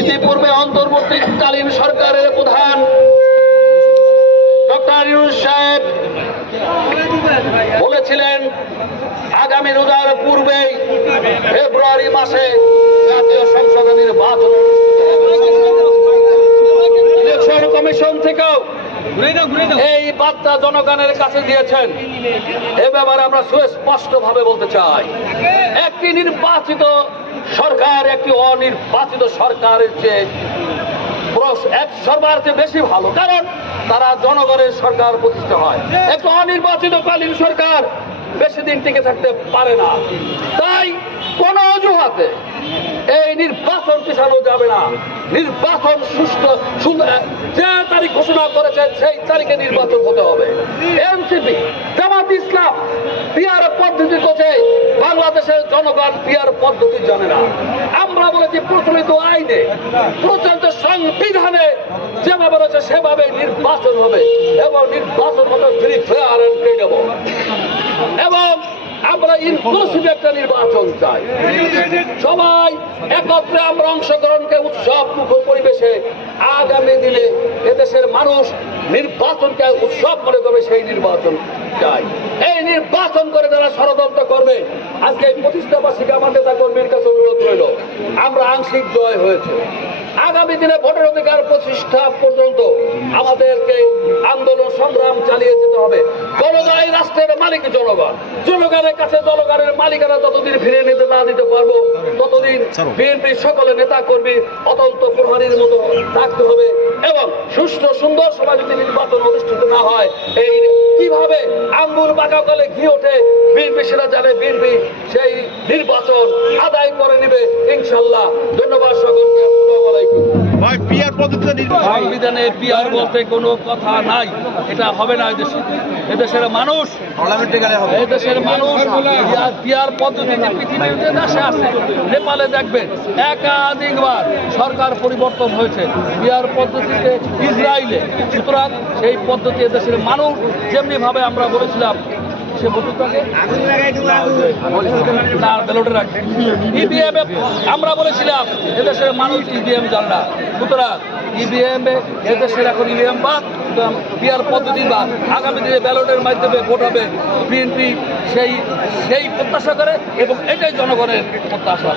ইতিপূর্বে অন্তর্বর্তীকালীন সরকারের প্রধান ডক্টর ইউনুস সাহেব বলেছিলেন, আগামী রোজার পূর্বেই ফেব্রুয়ারি মাসে জাতীয় সংসদ নির্বাচন ইলেকশন কমিশন থেকেও এই বার্তা জনগণের কাছে দিয়েছেন। এ ব্যাপারে আমরা সুস্পষ্ট ভাবে বলতে চাই, একটি নির্বাচিত সরকার একটি অনির্বাচিত সরকারের চেয়ে এক চেয়ে বেশি ভালো। কারণ তারা জনগণের সরকার প্রতিষ্ঠা হয়। একটি অনির্বাচিত কালীন সরকার বেশি দিন টিকে থাকতে পারে না। তাই কোন অজুহাতে এই নির্বাচন পিছানো যাবে না। নির্বাচন সুস্থ যে তারিখ ঘোষণা করেছে সেই তারিখে নির্বাচন হতে হবে। এনসিপি, জামাত ইসলাম পিয়ার পদ্ধতি করছে। বাংলাদেশের জনগণ পিয়ার পদ্ধতি জানে না। আমরা বলেছি প্রচলিত আইনে, প্রচলিত সংবিধানে যেভাবে রয়েছে সেভাবে নির্বাচন হবে এবং নির্বাচন হবে ফ্রি ফেয়ার এন্ড ক্রেডেবল এবং আমরা ইনক্লুসিভ একটা নির্বাচন চাই। সবাই একত্রে আমরা অংশগ্রহণকে উৎসব মুখর পরিবেশে এদেশের মানুষ নির্বাচনকে উৎসব মনে করবে সেই নির্বাচন চাই। এই নির্বাচন করে যারা ষড়যন্ত্র করবে আজকে এই প্রতিষ্ঠা বার্ষিকী আমার নেতা কর্মীর কাছে অনুরোধ রইল আমরা আংশিক জয় হয়েছে। আগামী দিনে ভোটের অধিকার প্রতিষ্ঠা পর্যন্ত আমাদেরকে আন্দোলন সংগ্রাম চালিয়ে যেতে হবে। জনগণ এই রাষ্ট্রের মালিক জনগণ। জনগণের কাছে জনগণের মালিকানা যতদিন ফিরে নিতে না দিতে পারব ততদিন বিএনপি সকলে নেতা কর্মী অতন্ত প্রহরীর মতো থাকতে হবে এবং সুষ্ঠু, সুন্দর সমাজ যদি নির্বাচন অনুষ্ঠিত না হয়, এই কীভাবে আঙ্গুল বাঁকা কলে ঘি ওঠে, বিএনপি সেটা জানে, বিএনপি সেই নির্বাচন আদায় করে নিবে, ইনশাল্লাহ। ধন্যবাদ সকলকে, আসসালামু আলাইকুম। সংবিধানে পিয়ার বলতে কোনো কথা নাই। এটা হবে না এদেশে। এদেশের মানুষ এদেশের মানুষ পদ্ধতিতে পৃথিবীর যে দেশে আছে। নেপালে দেখবেন একাধিকবার সরকার পরিবর্তন হয়েছে। পিয়ার পদ্ধতিতে ইসরায়েলে। সুতরাং সেই পদ্ধতি এদেশের মানুষ যেমনি ভাবে আমরা বলেছিলাম সে বন্ধুটাকে না ব্যালটে রাখে ইভিএম আমরা বলেছিলাম এদেশের মানুষ ইভিএম জানে সুতরাং ইভিএম এদেশের এখন ইভিএম বাদ পিয়ার পদ্ধতি বাদ। আগামী দিনে ব্যালটের মাধ্যমে ভোট হবে বিএনপি সেই সেই প্রত্যাশা করে এবং এটাই জনগণের প্রত্যাশা।